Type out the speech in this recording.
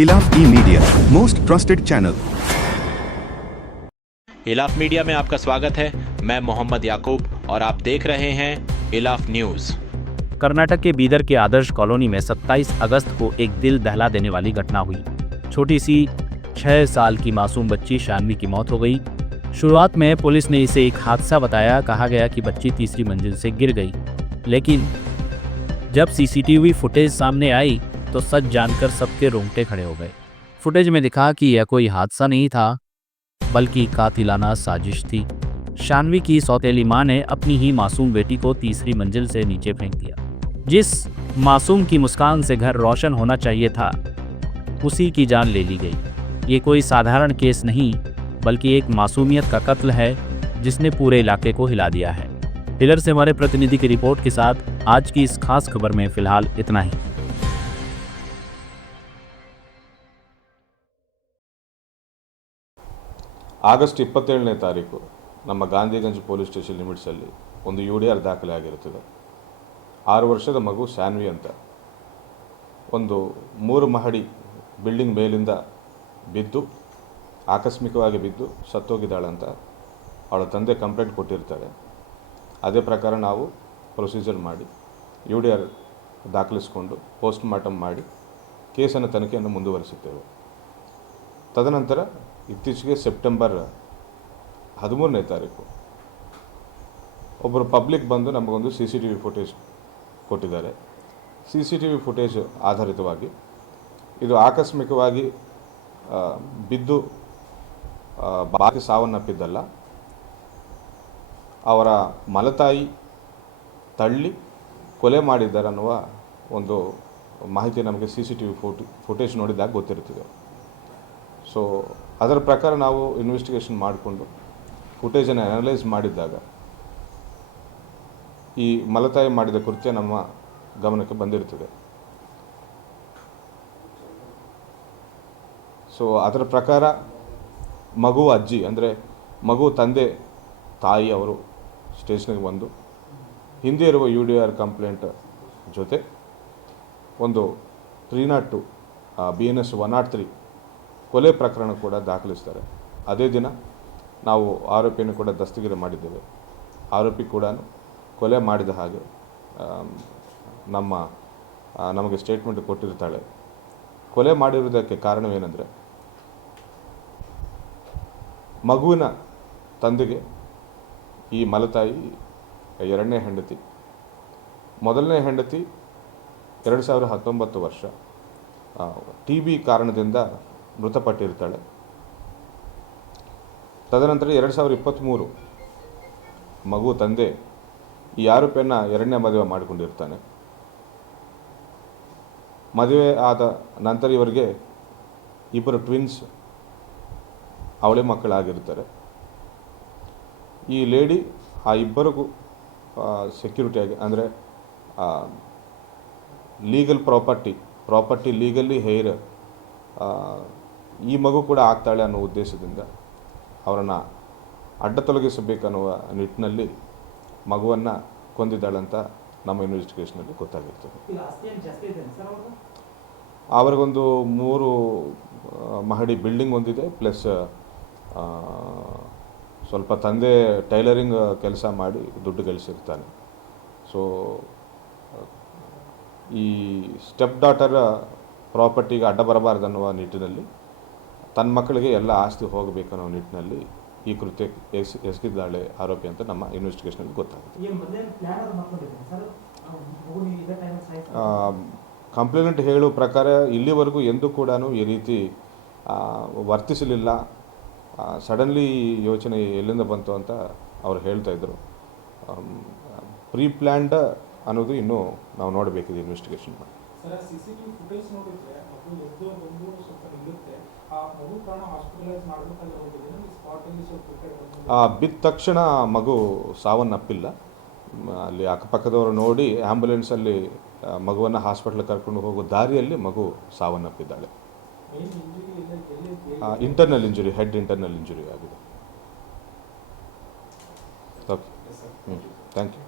इलाफ ई media, most trusted channel. Ilaf media में आपका स्वागत है। मैं मोहम्मद याकूब और आप देख रहे हैं इलाफ न्यूज़। कर्नाटक के बीदर के आदर्श कॉलोनी में 27 अगस्त को एक दिल दहला देने वाली घटना हुई। छोटी सी 6 साल की मासूम बच्ची शानवी की मौत हो गई। शुरुआत में पुलिस ने इसे एक हादसा बताया। कहा गया कि बच्ची तीसरी मंजिल से गिर गई, लेकिन जब सीसीटीवी फुटेज सामने आई तो सच जानकर सबके रोंगटे खड़े हो गए। फुटेज में दिखा कि यह कोई हादसा नहीं था, बल्कि कातिलाना साजिश थी। शानवी की सौतेली मां ने अपनी ही मासूम बेटी को तीसरी मंजिल से नीचे फेंक दिया। जिस मासूम की मुस्कान से घर रोशन होना चाहिए था, उसी की जान ले ली गई। ये कोई साधारण केस नहीं, बल्कि एक मासूमियत का कत्ल है जिसने पूरे इलाके को हिला दिया है। हिलर से हमारे प्रतिनिधि की रिपोर्ट के साथ आज की इस खास खबर में फिलहाल इतना ही। ಆಗಸ್ಟ್ 27ನೇ ತಾರೀಕು ನಮ್ಮ ಗಾಂಧಿಗಂಜ್ ಪೊಲೀಸ್ ಸ್ಟೇಷನ್ ಲಿಮಿಟ್ಸಲ್ಲಿ ಒಂದು UDR ದಾಖಲೆ ಆಗಿರುತ್ತದೆ. 6 ವರ್ಷದ ಮಗು ಶಾನ್ವಿ ಅಂತ ಒಂದು 3 ಮಹಡಿ ಬಿಲ್ಡಿಂಗ್ ಮೇಲಿಂದ ಬಿದ್ದು ಆಕಸ್ಮಿಕವಾಗಿ ಬಿದ್ದು ಸತ್ತೋಗಿದ್ದಾಳಂತ ಅವಳ ತಂದೆ ಕಂಪ್ಲೇಂಟ್ ಕೊಟ್ಟಿರ್ತಾರೆ. ಅದೇ ಪ್ರಕಾರ ನಾವು ಪ್ರೊಸೀಜರ್ ಮಾಡಿ UDR ದಾಖಲಿಸಿಕೊಂಡು ಪೋಸ್ಟ್ ಮಾರ್ಟಮ್ ಮಾಡಿ ಕೇಸನ್ನು ತನಿಖೆಯನ್ನು ಮುಂದುವರಿಸುತ್ತೇವೆ. ತದನಂತರ ಇತ್ತೀಚೆಗೆ ಸೆಪ್ಟೆಂಬರ್ 13ನೇ ತಾರೀಕು ಒಬ್ಬರು ಪಬ್ಲಿಕ್ ಬಂದು ನಮಗೊಂದು CCTV ಫುಟೇಜ್ ಕೊಟ್ಟಿದ್ದಾರೆ. CCTV ಫುಟೇಜ್ ಆಧಾರಿತವಾಗಿ ಇದು ಆಕಸ್ಮಿಕವಾಗಿ ಬಿದ್ದು ಬಾಕಿ ಸಾವನ್ನಪ್ಪಿದ್ದಲ್ಲ, ಅವರ ಮಲತಾಯಿ ತಳ್ಳಿ ಕೊಲೆ ಮಾಡಿದ್ದಾರೆ ಅನ್ನುವ ಒಂದು ಮಾಹಿತಿ ನಮಗೆ CCTV ಫುಟೇಜ್ ನೋಡಿದಾಗ ಗೊತ್ತಿರುತ್ತದೆ. ಸೊ ಅದರ ಪ್ರಕಾರ ನಾವು ಇನ್ವೆಸ್ಟಿಗೇಷನ್ ಮಾಡಿಕೊಂಡು ಫುಟೇಜನ್ನು ಅನಲೈಸ್ ಮಾಡಿದ್ದಾಗ ಈ ಮಲತಾಯಿ ಮಾಡಿದ ಕೃತ್ಯ ನಮ್ಮ ಗಮನಕ್ಕೆ ಬಂದಿರುತ್ತದೆ. ಸೊ ಅದರ ಪ್ರಕಾರ ಮಗು ಅಜ್ಜಿ ಅಂದರೆ ಮಗು ತಂದೆ ತಾಯಿ ಅವರು ಸ್ಟೇಷನ್ಗೆ ಬಂದು ಹಿಂದೆ ಇರುವ UDR ಕಂಪ್ಲೇಂಟ್ ಜೊತೆ ಒಂದು 302 BNS 103 ಕೊಲೆ ಪ್ರಕರಣ ಕೂಡ ದಾಖಲಿಸ್ತಾರೆ. ಅದೇ ದಿನ ನಾವು ಆರೋಪಿಯನ್ನು ಕೂಡ ದಸ್ತಗಿರಿ ಮಾಡಿದ್ದೇವೆ. ಆರೋಪಿ ಕೂಡ ಕೊಲೆ ಮಾಡಿದ ಹಾಗೆ ನಮಗೆ ಸ್ಟೇಟ್ಮೆಂಟ್ ಕೊಟ್ಟಿರ್ತಾಳೆ. ಕೊಲೆ ಮಾಡಿರುವುದಕ್ಕೆ ಕಾರಣವೇನೆಂದರೆ ಮಗುವಿನ ತಂದೆಗೆ ಈ ಮಲತಾಯಿ 2ನೇ ಹೆಂಡತಿ. ಮೊದಲನೇ ಹೆಂಡತಿ 2019 ವರ್ಷ TB ಕಾರಣದಿಂದ ಮೃತಪಟ್ಟಿರ್ತಾಳೆ. ತದನಂತರ 2023 ಮಗು ತಂದೆ ಈ ಆರೋಪಿಯನ್ನು 2ನೇ ಮದುವೆ ಮಾಡಿಕೊಂಡಿರ್ತಾನೆ. ಮದುವೆ ಆದ ನಂತರ ಇವರಿಗೆ ಇಬ್ಬರು ಟ್ವಿನ್ಸ್ ಅವಳಿ ಮಕ್ಕಳಾಗಿರ್ತಾರೆ. ಈ ಲೇಡಿ ಆ ಇಬ್ಬರಿಗೂ ಸೆಕ್ಯೂರಿಟಿಯಾಗಿ ಅಂದರೆ ಲೀಗಲ್ ಪ್ರಾಪರ್ಟಿ ಲೀಗಲಿ ಹೇರ್ ಈ ಮಗು ಕೂಡ ಆಗ್ತಾಳೆ ಅನ್ನೋ ಉದ್ದೇಶದಿಂದ ಅವರನ್ನು ಅಡ್ಡ ತೊಲಗಿಸಬೇಕನ್ನುವ ನಿಟ್ಟಿನಲ್ಲಿ ಮಗುವನ್ನು ಕೊಂದಿದ್ದಾಳಂತ ನಮ್ಮ ಇನ್ವೆಸ್ಟಿಗೇಷನಲ್ಲಿ ಗೊತ್ತಾಗಿರ್ತದೆ. ಅವರಿಗೊಂದು 3 ಮಹಡಿ ಬಿಲ್ಡಿಂಗ್ ಹೊಂದಿದೆ, ಪ್ಲಸ್ ಸ್ವಲ್ಪ ತಂದೆ ಟೈಲರಿಂಗ್ ಕೆಲಸ ಮಾಡಿ ದುಡ್ಡು ಗಳಿಸಿರ್ತಾನೆ. ಸೊ ಈ ಸ್ಟೆಪ್ ಡಾಟರ್ ಪ್ರಾಪರ್ಟಿಗೆ ಅಡ್ಡ ಬರಬಾರ್ದನ್ನುವ ನಿಟ್ಟಿನಲ್ಲಿ ತನ್ನ ಮಕ್ಕಳಿಗೆ ಎಲ್ಲ ಆಸ್ತಿ ಹೋಗಬೇಕನ್ನೋ ನಿಟ್ಟಿನಲ್ಲಿ ಈ ಕೃತ್ಯ ಎಸಗಿದ್ದಾಳೆ ಆರೋಪಿ ಅಂತ ನಮ್ಮ ಇನ್ವೆಸ್ಟಿಗೇಷನಲ್ಲಿ ಗೊತ್ತಾಗುತ್ತೆ. ಕಂಪ್ಲೇಂಟ್ ಹೇಳುವ ಪ್ರಕಾರ ಇಲ್ಲಿವರೆಗೂ ಎಂದೂ ಕೂಡ ಈ ರೀತಿ ವರ್ತಿಸಲಿಲ್ಲ. ಸಡನ್ಲಿ ಯೋಚನೆ ಎಲ್ಲಿಂದ ಬಂತು ಅಂತ ಅವ್ರು ಹೇಳ್ತಾಯಿದ್ರು. ಪ್ರೀ ಪ್ಲ್ಯಾಂಡ್ ಅನ್ನೋದು ಇನ್ನೂ ನಾವು ನೋಡಬೇಕಿದೆ ಇನ್ವೆಸ್ಟಿಗೇಷನ್ ಮಾಡಿ. ಬಿದ್ದ ತಕ್ಷಣ ಮಗು ಸಾವನ್ನಪ್ಪಿಲ್ಲ. ಅಲ್ಲಿ ಅಕ್ಕಪಕ್ಕದವರು ನೋಡಿ ಆ್ಯಂಬುಲೆನ್ಸಲ್ಲಿ ಮಗುವನ್ನು ಹಾಸ್ಪಿಟ್ಲಿಗೆ ಕರ್ಕೊಂಡು ಹೋಗೋ ದಾರಿಯಲ್ಲಿ ಮಗು ಸಾವನ್ನಪ್ಪಿದ್ದಾಳೆ. Internal injury, head internal injury ಆಗಿದೆ. Okay, thank you.